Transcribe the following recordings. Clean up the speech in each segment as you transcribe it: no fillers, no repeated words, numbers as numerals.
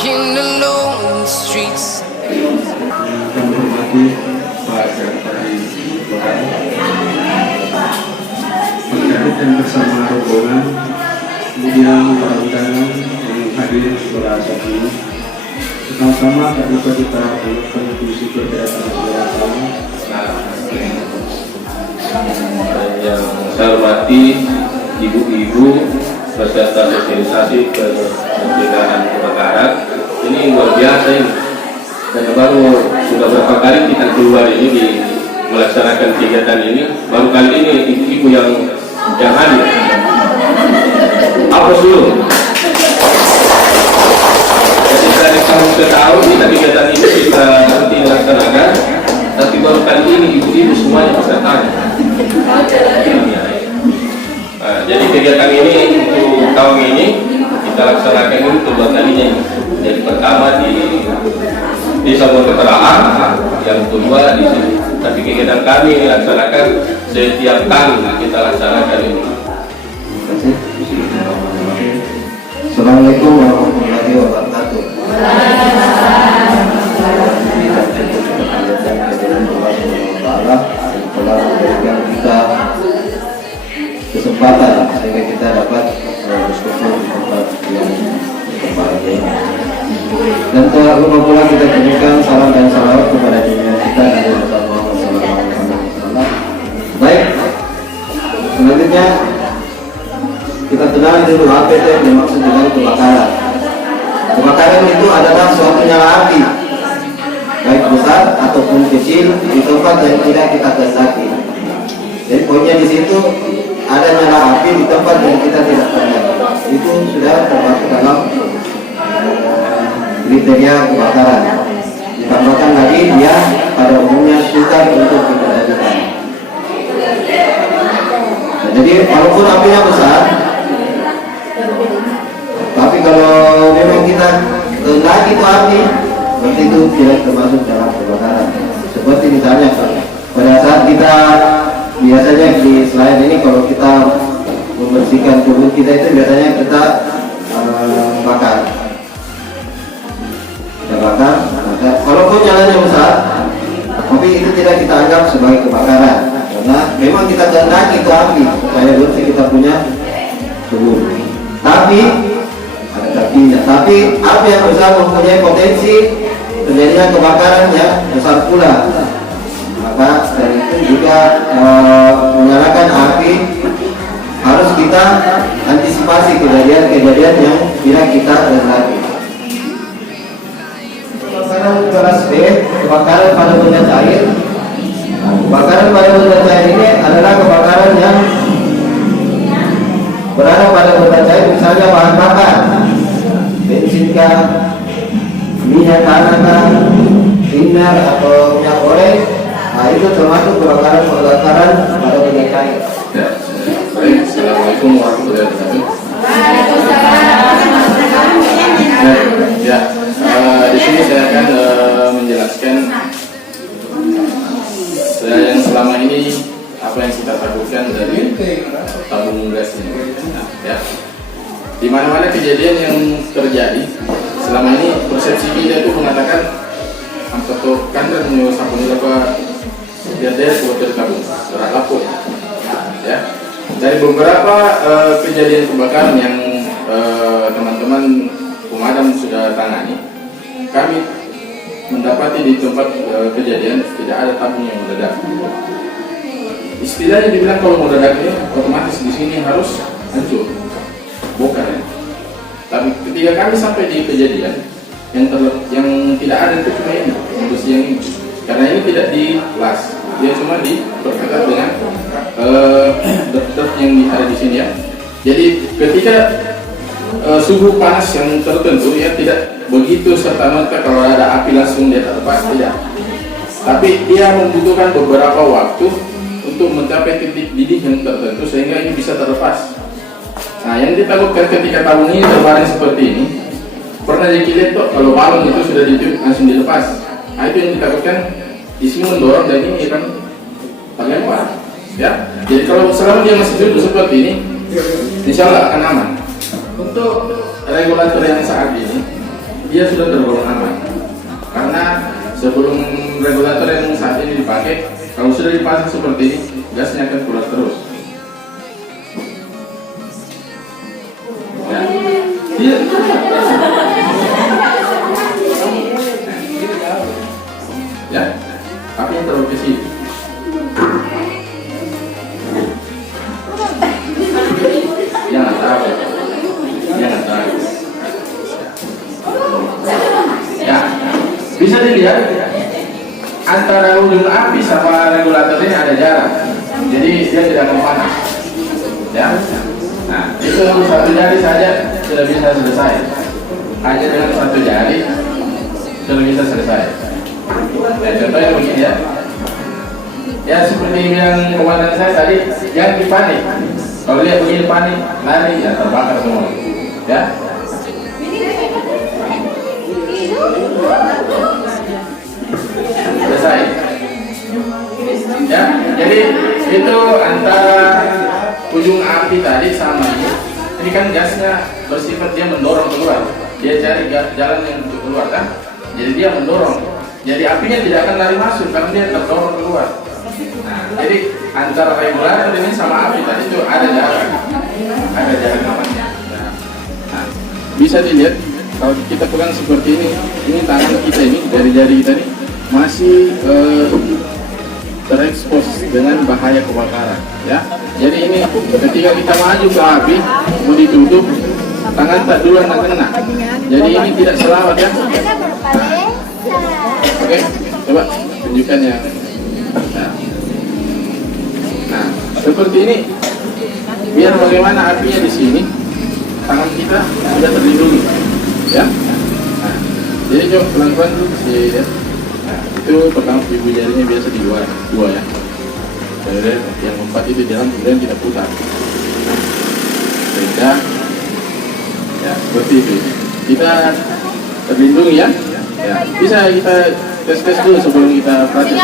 walking alone in the streets. Kami hormati Pak Sekretari terkait yang bersama rombongan, kemudian para undangan yang hadir berasa ini. Sama-sama tak lupa kita melakukan puisi berkaitan yang saya hormati ibu-ibu peserta sosialisasi pencegahan kebakaran. Ini luar biasa ini, dan baru sudah berapa kali kita keluar ini di melaksanakan kegiatan ini, baru kali ini ibu-ibu yang hadir. Apa dulu? Jadi dari tahun ke tahun kita kegiatan ini kita nanti laksanakan, tapi baru kali ini ibu-ibu semuanya pesertanya. Jadi kegiatan ini untuk tahun ini kita laksanakan ini untuk dua kalinya. Jadi pertama di Desa Keteraan, yang kedua di sini. Tapi kegiatan kami ini laksanakan setiap kali kita laksanakan ini. Assalamualaikum warahmatullahi wabarakatuh. Telah memberikan kita kesempatan sehingga kita dapat bersyukur di tempat yang berbahagia ini. Dan telah pula kita berikan salam dan salawat kepada junjungan kita Nabi Muhammad SAW. Baik, selanjutnya kita kenal dulu apa itu yang dimaksud dengan kebakaran. Kebakaran itu adalah suatu nyala api, baik besar ataupun kecil, di tempat yang tidak kita kehendaki. Jadi poinnya di situ ada nyala api di tempat yang kita tidak kehendaki. Itu sudah termasuk dalam kriteria kebakaran. Ditambahkan lagi dia pada umumnya sukar untuk dikendalikan. Nah, jadi walaupun apinya besar, tapi kalau memang kita kehendaki itu api, berarti itu tidak termasuk dalam kebakaran. Seperti misalnya pada saat kita biasanya di slide ini, kalau kita membersihkan tubuh kita itu biasanya kita bakar. Kita bakar, walaupun nyalanya besar, tapi itu tidak kita anggap sebagai kebakaran, karena memang kita kehendaki itu api supaya bersih kita punya tubuh. Tapi ada tapinya. Tapi api yang besar mempunyai potensi terjadinya kebakaran yang besar pula. Maka dari itu juga menyalakan api harus kita antisipasi kejadian-kejadian yang tidak kita kehendaki. Kebakaran kelas B, kebakaran pada benda cair. Kebakaran pada benda cair ini adalah kebakaran yang berada pada benda cair, misalnya bahan bakar, bensin kah, minyak tanah kah, thinner atau minyak goreng. Nah, itu termasuk kebakaran pada benda cair. Ya, baik. Assalamualaikum warahmatullahi wabarakatuh. Ya, di sini saya akan menjelaskan yang selama ini apa yang kita takutkan dari tabung gas ini. Ya, di mana-mana kejadian yang terjadi selama ini, persepsi kita itu mengatakan angkot kantor menyusahkan apa dia seperti tabung berat lapor. Ya, dari beberapa kejadian kebakaran yang teman-teman pemadam sudah tangani, kami mendapati di tempat kejadian tidak ada tabung yang meledak. Istilahnya dibilang kalau meledak ini otomatis di sini harus hancur, bongkar ya. Tapi ketika kami sampai di kejadian yang tidak ada itu cuma ini, besi yang ini, karena ini tidak dilas, dia cuma diperketat dengan dot yang ada di sini ya. Jadi ketika suhu panas yang tertentu ya tidak begitu serta-merta kalau ada api langsung dia terlepas, tidak. Tapi dia membutuhkan beberapa waktu untuk mencapai titik didih yang tertentu sehingga ini bisa terlepas. Nah, yang ditakutkan ketika tabung ini terbaring seperti ini, pernah dilihat kok kalau balon itu sudah ditiup langsung dilepas. Nah, itu yang ditakutkan di sini mendorong dan ini akan terlempar. Ya, jadi kalau selama dia masih duduk seperti ini, insya Allah akan aman. Untuk regulator yang saat ini dia sudah tergolong aman. Karena sebelum regulator yang saat ini dipakai, kalau sudah dipasang seperti ini, gasnya akan keluar terus. Ya, iya. Ya, api yang terlalu kecil. Jangan tahu. Ya, bisa dilihat antara ujung api sama regulator ini ada jarak, jadi dia tidak akan panas. Ya, nah itu satu jari saja sudah bisa selesai. Hanya dengan satu jari sudah bisa selesai. Ya, contohnya begini ya. Ya seperti yang komandan saya tadi, jangan dipanik. Kalau lihat begini panik, lari ya terbakar semua. Ya. Selesai. Ya, jadi itu antara ujung api tadi sama ini. Ini kan gasnya bersifat dia mendorong keluar. Dia cari jalan yang untuk keluar kan. Jadi dia mendorong. Jadi apinya tidak akan lari masuk karena dia terdorong keluar. Nah, jadi antara regulator ini sama api tadi itu ada jarak namanya. Nah, bisa dilihat kalau kita pegang seperti ini tangan kita ini dari jari kita ini masih terekspos dengan bahaya kebakaran. Ya, jadi ini ketika kita maju ke api mau ditutup, tangan tak duluan tak kena. Jadi ini tidak selamat ya. Oke, coba tunjukkan ya. Nah, seperti ini, biar bagaimana apinya di sini, tangan kita sudah terlindungi, ya. Nah, jadi coba pelan-pelan dulu ya. Nah, itu pertama ibu jarinya biasa di luar, dua ya. Kemudian yang empat itu di dalam, kemudian kita putar. Nah, sehingga, ya seperti itu. Kita terlindungi ya. Ya, bisa kita tes dulu sebelum kita praktek.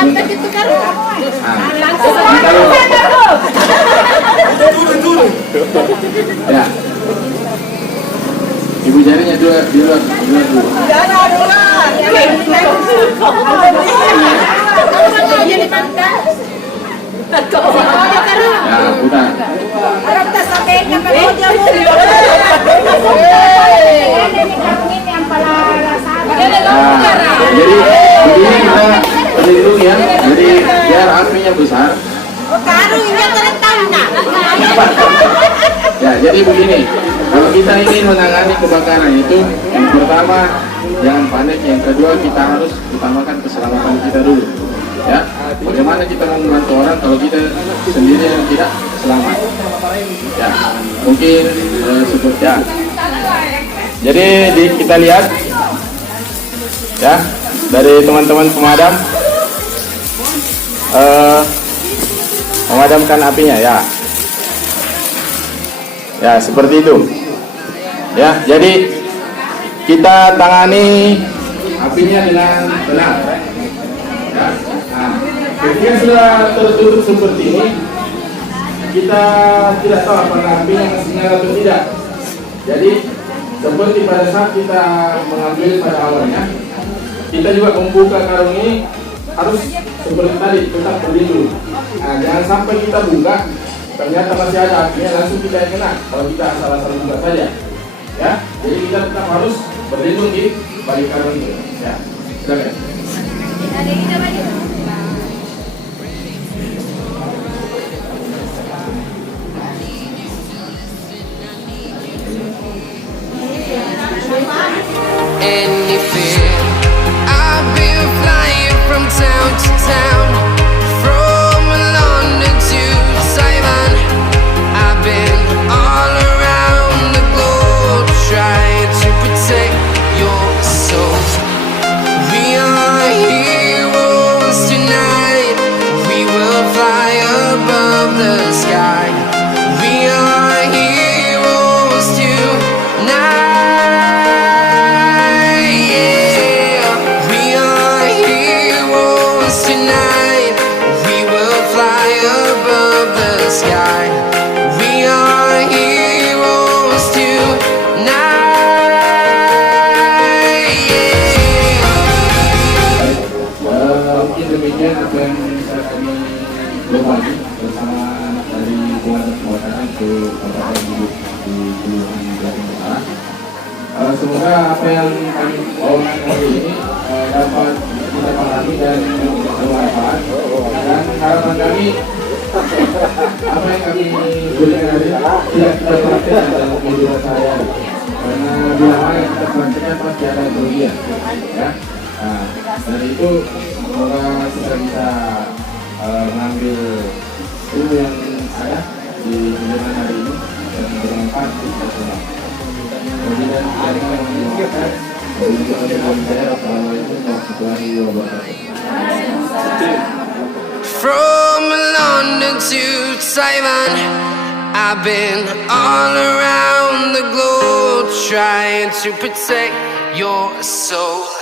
Ya, ibu jarinya dua dulu. Ya, putar. Jadi begini kita pelindung ya, jadi biar apinya besar. Ya, jadi begini, kalau kita ingin menangani kebakaran itu, yang pertama jangan panik, yang kedua kita harus utamakan keselamatan kita dulu. Ya, bagaimana kita membantu orang kalau kita sendiri yang tidak selamat? Ya, mungkin seperti ya. Jadi kita lihat ya dari teman-teman pemadam memadamkan apinya ya. Ya seperti itu. Ya, jadi kita tangani apinya dengan benar. Ya. Nah, ketika sudah tertutup seperti ini, kita tidak tahu apakah apinya masih nyala atau tidak. Jadi seperti pada saat kita mengambil pada awalnya, kita juga membuka karung ini harus seperti tadi tetap berlindung. Nah, jangan sampai kita buka ternyata masih ada apinya langsung kita yang kena kalau kita asal-asal buka saja. Ya, jadi kita tetap harus berlindung di balik karung itu. Ya, silakan. any fear. I've been flying from town to town, from London to Taiwan. I've been all around the globe trying to protect your soul. We are heroes tonight. We will fly above the sky. We are heroes tonight. Tonight, we will fly above the sky. We are heroes tonight. berbagi bersama dari Dewan Perwakilan ke Kabupaten Bukit di Kelurahan Jatim Utara. Semoga apa yang kami bawakan hari ini dapat kita pahami dan bermanfaat. Dan harapan kami apa yang kami berikan hari ini tidak kita praktekkan dalam kehidupan sehari-hari. Karena bila mana kita praktekkan pasti ada kerugian, ya. Nah, dari itu semoga kita bisa mengambil ilmu yang ada di kehidupan hari ini dan bermanfaat untuk kita semua. Kemudian kita mengucapkan Assalamualaikum warahmatullahi wabarakatuh. From London to Taiwan, I've been all around the globe trying to protect your soul.